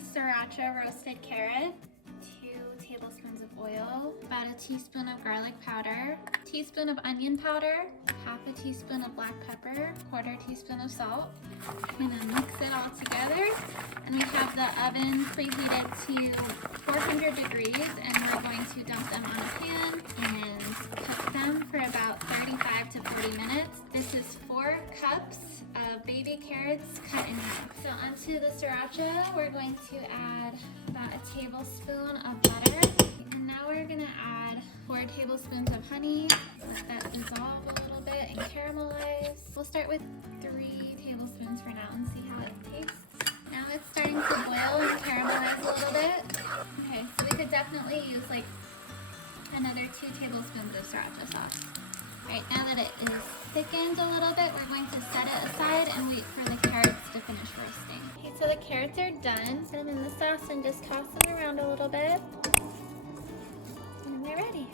some Sriracha roasted carrot, 2 tablespoons of oil, about a teaspoon of garlic powder, teaspoon of onion powder, half a teaspoon of black pepper, 1/4 teaspoon of salt. I'm gonna mix it all together, and we have the oven preheated to 400 degrees, and we're going to dump them on a pan and cook them for about 35 to 40 minutes. This is 4 cups of baby carrots cut in half. So onto the Sriracha, we're going to add about a tablespoon of butter. And now we're gonna add 4 tablespoons of honey. Let that dissolve a little bit and caramelize. We'll start with 3 tablespoons for now and see how it tastes. Now it's starting to boil and caramelize a little bit. Okay, so we could definitely use like another 2 tablespoons of Sriracha sauce. Right, now that it is thickened a little bit, we're going to set it aside and wait for the carrots to finish roasting. Okay, so the carrots are done. Put them in the sauce and just toss them around a little bit. And they're ready.